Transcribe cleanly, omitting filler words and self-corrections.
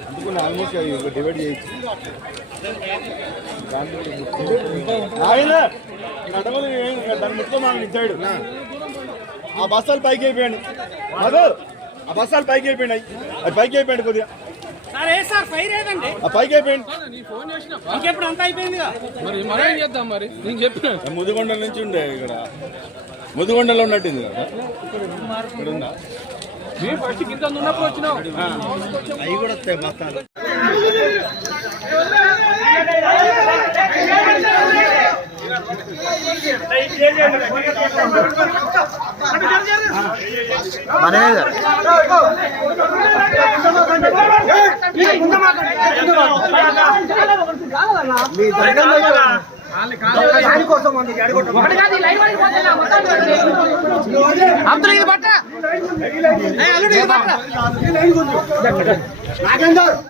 అందుకున్నా almost divide చేయొచ్చు ఆయన నడవలు దాన్ని ముట్టుకో మనం ఇచ్చాడు ఆ బస్తాలు పైకి అయిపోయాడు అదో ఆ బస్తాలు పైకి అయిపోయినాయి అది పైకి అయిపోయాడు కొద్దిగా పైకి అయిపోయింది ముదిగొండల నుంచి ఉండే ఇక్కడ ముదిగొండలో ఉన్నట్టుంది కదా ఇక్కడ ఉందా అవి కూడా వస్తాయి బస్తాలు అబ్దుల్